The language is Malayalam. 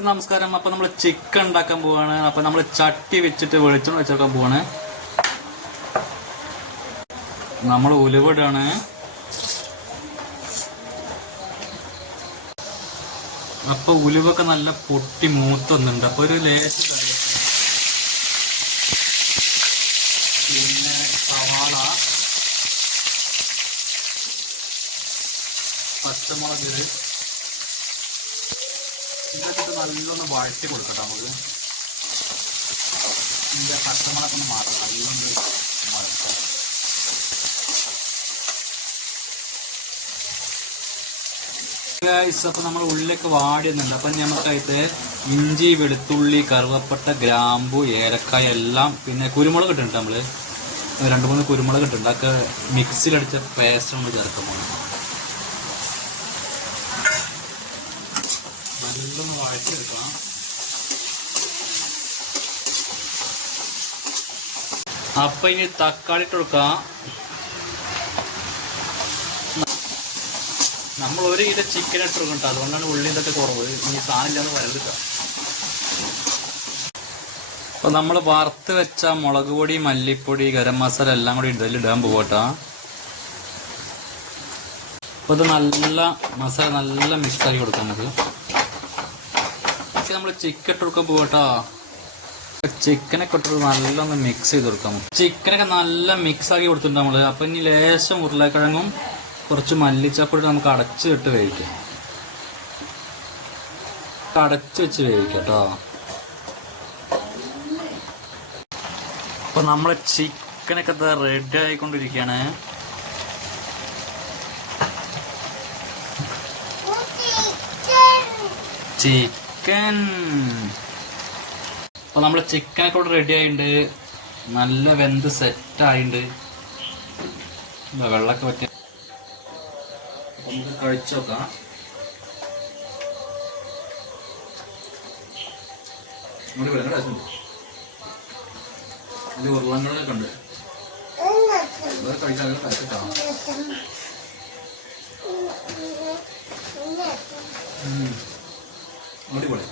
എല്ലാവർക്കും നമസ്കാരം. അപ്പൊ നമ്മൾ ചിക്കൻ ഉണ്ടാക്കാൻ പോവാണ്. അപ്പൊ നമ്മൾ ചട്ടി വെച്ചിട്ട് വെളിച്ചെണ്ണ വെച്ചെടുക്കാൻ പോവാണ്. നമ്മൾ ഉലുവയിടാണ്. അപ്പൊ ഉലുവൊക്കെ നല്ല പൊട്ടി മൂത്ത് വന്നിട്ടുണ്ട്. അപ്പൊ ഒരു ലേശം പിന്നെ സവാള, പച്ചമുളക് ഇതൊക്കെ നല്ലൊന്ന് വഴറ്റി കൊടുക്കട്ടെ. നമുക്ക് ഇതിന്റെ പച്ചമുളകൊക്കെ ഒന്ന് മാറണം. നല്ലൊന്ന് വഴറ്റാം. അപ്പൊ നമ്മൾ ഉള്ളിലൊക്കെ വാടിയുന്നുണ്ട്. അപ്പൊ നമുക്കായിട്ട് ഇഞ്ചി, വെളുത്തുള്ളി, കറുവപ്പട്ട, ഗ്രാമ്പു, ഏലക്കായ എല്ലാം, പിന്നെ കുരുമുളക് ഇട്ടുണ്ട്. നമ്മള് 2-3 കുരുമുളക് ഇട്ടുണ്ട്. അതൊക്കെ മിക്സിയിലടിച്ച പേസ്റ്റ് നമ്മൾ ചേർക്കാൻ പോകുന്നത്. നല്ലൊന്ന് വഴറ്റിയെടുക്കണം. അപ്പൊ ഇനി തക്കാളി ഇട്ട് കൊടുക്കാം. നമ്മൾ 1 കിലോ ചിക്കൻ ഇട്ട് കൊടുക്കണ്ട, അതുകൊണ്ടാണ് ഉള്ളി ഇതൊക്കെ കുറവ്. ഇനി സാധനം ഇല്ലാതെ വരലെടുക്കാം. അപ്പൊ നമ്മൾ വറുത്ത് വെച്ച മുളക് പൊടി, മല്ലിപ്പൊടി, ഗരം മസാല എല്ലാം കൂടി ഇതിലിടാൻ പോകട്ടാ. അപ്പൊ ഇത് നല്ല മസാല നല്ല മിക്സ് ആക്കി കൊടുക്കാം. നമുക്ക് നമ്മൾ ചിക്കൻ ഇട്ട് കൊടുക്കാൻ പോകട്ടോ. ചിക്കനൊക്കെ ഇട്ടിട്ട് നല്ലൊന്ന് മിക്സ് ചെയ്ത് കൊടുക്കാം. ചിക്കനൊക്കെ നല്ല മിക്സ് ആക്കി കൊടുത്തിട്ടുണ്ട് നമ്മള്. അപ്പൊ ഇനി ലേശം ഉരുളക്കിഴങ്ങും കുറച്ച് മല്ലിച്ചപ്പൊടി നമുക്ക് അടച്ചിട്ട് വേവിക്കാം. അടച്ച് വെച്ച് വേവിക്കാം കേട്ടോ. അപ്പൊ നമ്മളെ ചിക്കനൊക്കെ റെഡി ആയിക്കൊണ്ടിരിക്കുകയാണ്. ചിക്കൻ അപ്പൊ നമ്മള് ചിക്കനൊക്കെ ഇവിടെ റെഡി ആയിട്ടുണ്ട്. നല്ല വെന്ത് സെറ്റ് ആയിട്ടുണ്ട്. വെള്ളമൊക്കെ പറ്റി നമുക്ക് കഴിച്ചു നോക്കാം. ഉരുളങ്ങളൊക്കെ ഉണ്ട്. കഴിക്കാൻ കഴിച്ചിട്ടാണ്. അടിപൊളി.